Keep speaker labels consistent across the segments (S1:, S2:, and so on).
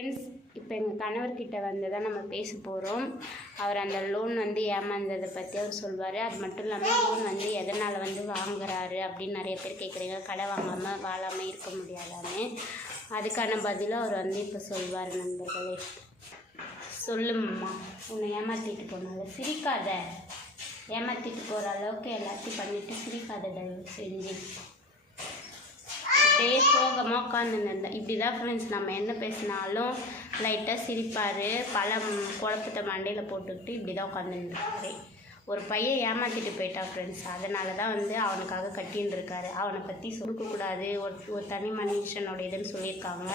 S1: Friends இப்போ எங்கள் கணவர்கிட்ட வந்து தான் நம்ம பேச போகிறோம் அவர் அந்த லோன் வந்து ஏமாந்ததை பற்றி அவர் சொல்வார். அது மட்டும் இல்லாமல் லோன் வந்து எதனால் வந்து வாங்குறாரு அப்படின்னு நிறைய பேர் கேட்குறீங்க கடை வாங்காமல் வாழாமல் இருக்க முடியாதான்னு. அதுக்கான பதிலும் அவர் வந்து இப்போ சொல்வார் நண்பர்களே. சொல்லும்மா உன்னை ஏமாற்றிட்டு போனால சிரிக்காத. ஏமாற்றிட்டு போகிற அளவுக்கு எல்லாத்தையும் பண்ணிவிட்டு சிரிக்காத தயவு செஞ்சு. அப்படியே சோகமாக உட்காந்துருந்தேன் இப்படி தான் ஃப்ரெண்ட்ஸ் நம்ம என்ன பேசினாலும் லைட்டாக சிரிப்பார். பல குழப்பத்தை மண்டையில் போட்டுக்கிட்டு இப்படி தான் உட்காந்துருந்துருக்காரு ஒரு பையன் ஏமாற்றிட்டு போயிட்டான் ஃப்ரெண்ட்ஸ் அதனால தான் வந்து அவனுக்காக கட்டின்னு இருக்காரு. அவனை பற்றி சொல்லக்கூடாது. ஒரு ஒரு தனி மனுஷனோட இதுன்னு சொல்லியிருக்காங்க.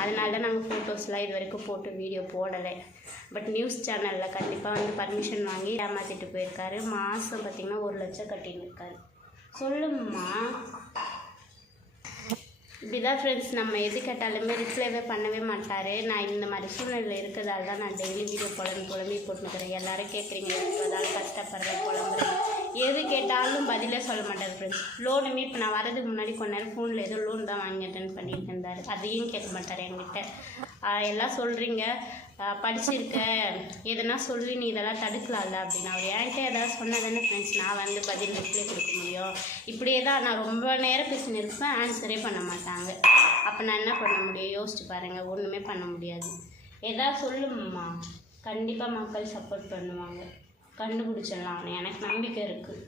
S1: அதனால தான் நாங்கள் ஃபோட்டோஸ்லாம் இது வரைக்கும் போட்டு வீடியோ போடலை. பட் நியூஸ் சேனலில் கண்டிப்பாக வந்து பர்மிஷன் வாங்கி ஏமாற்றிட்டு போயிருக்காரு. மாதம் பார்த்திங்கன்னா ஒரு லட்சம் கட்டின்னு இருக்காரு. சொல்லும்மா இப்படிதான் ஃப்ரெண்ட்ஸ் நம்ம எது கேட்டாலுமே ரிப்ளைவே பண்ணவே மாட்டார். நான் இந்த மாதிரி சூழ்நிலையில் இருக்கிறதால தான் நான் டெய்லி வீடியோ குழம்பு புலம்பி போட்டுக்கிறேன் எல்லாரும் கேட்குறீங்க இருக்கிறதால கஷ்டப்படுறேன் புலம்புறேன். எது கேட்டாலும் பதிலே சொல்ல மாட்டார் ஃப்ரெண்ட்ஸ் லோனுமே இப்போ நான் வரதுக்கு முன்னாடி கொஞ்ச நேரம் ஃபோனில் ஏதோ லோன் தான் வாங்கி பண்ணிட்டு இருந்தார். அதையும் கேட்க மாட்டார் என்கிட்ட. எல்லாம் சொல்கிறீங்க படிச்சிருக்க. எதனா சொல்லி நீ இதெல்லாம் தடுக்கலாம்ல அப்படின்னு. அவர் என்கிட்ட ஏதாவது சொன்னால் தானே ஃப்ரெண்ட்ஸ் நான் வந்து பதில் ரிப்ளை கொடுக்க முடியும். இப்படியே தான் நான் ரொம்ப நேரம் பேசினு இருப்பேன் ஆன்சரே பண்ண மாட்டாங்க. அப்போ நான் என்ன பண்ண முடியும்? யோசிச்சு பாருங்கள் ஒன்றுமே பண்ண முடியாது. எதாவது சொல்லும்மா. கண்டிப்பாக மக்கள் சப்போர்ட் பண்ணுவாங்க. கண்டுபிடிச்சிடலாம் எனக்கு நம்பிக்கை இருக்குது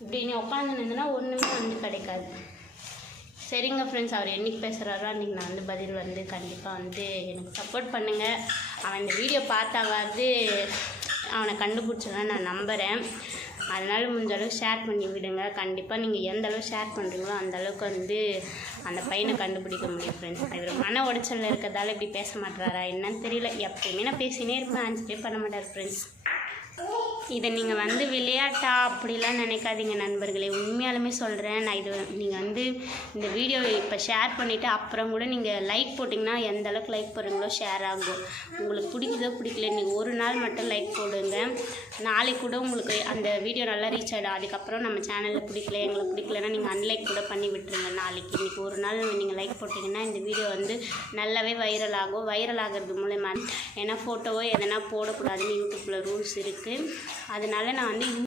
S1: இப்படி நீ உட்காந்து நின்றுனா ஒன்றுமே வந்து கிடைக்காது. சரிங்க ஃப்ரெண்ட்ஸ் அவர் என்னைக்கு பேசுகிறாரோ அன்றைக்கி நான் வந்து பதில் வந்து கண்டிப்பாக வந்து எனக்கு சப்போர்ட் பண்ணுங்கள் அவன் இந்த வீடியோ பார்த்தாவது அவனை கண்டுபிடிச்சதான் நான் நம்புகிறேன் அதனால் முடிஞ்ச அளவு ஷேர் பண்ணி விடுங்க. கண்டிப்பாக நீங்கள் எந்த அளவு ஷேர் பண்ணுறீங்களோ அந்த அளவுக்கு வந்து அந்த பையனை கண்டுபிடிக்க முடியும் ஃப்ரெண்ட்ஸ் இவர் மன உடைச்சலில் இருக்கிறதால இப்படி பேச மாட்டாரா என்னன்னு தெரியல. எப்பயுமே நான் பேசினே இருப்பேன். ஆன்சரே பண்ண மாட்டார் ஃப்ரெண்ட்ஸ் இதை நீங்கள் வந்து விளையாட்டா அப்படிலாம் நினைக்காதீங்க நண்பர்களே. உண்மையாலுமே சொல்கிறேன் நான் இது நீங்கள் வந்து இந்த வீடியோ இப்போ ஷேர் பண்ணிவிட்டு அப்புறம் கூட நீங்கள் லைக் போட்டிங்கன்னா எந்த அளவுக்கு லைக் போடுறீங்களோ ஷேர் ஆகும். உங்களுக்கு பிடிக்குதோ பிடிக்கல நீங்கள் ஒரு நாள் மட்டும் லைக் போடுங்க. நாளைக்கு கூட உங்களுக்கு அந்த வீடியோ நல்லா ரீச் ஆகிடும் அதுக்கப்புறம் நம்ம சேனலில் பிடிக்கல எங்களுக்கு பிடிக்கலன்னா நீங்கள் அன்லைக் கூட பண்ணி விட்டுருங்க நாளைக்கு. இன்றைக்கி ஒரு நாள் நீங்கள் லைக் போட்டிங்கன்னா இந்த வீடியோ வந்து நல்லாவே வைரல் ஆகும். வைரல் ஆகிறது மூலயமா ஏன்னா ஃபோட்டோவோ எதனா போடக்கூடாதுன்னு யூடியூப்பில் ரூல்ஸ் இருக்குது அதனால் நான் வந்து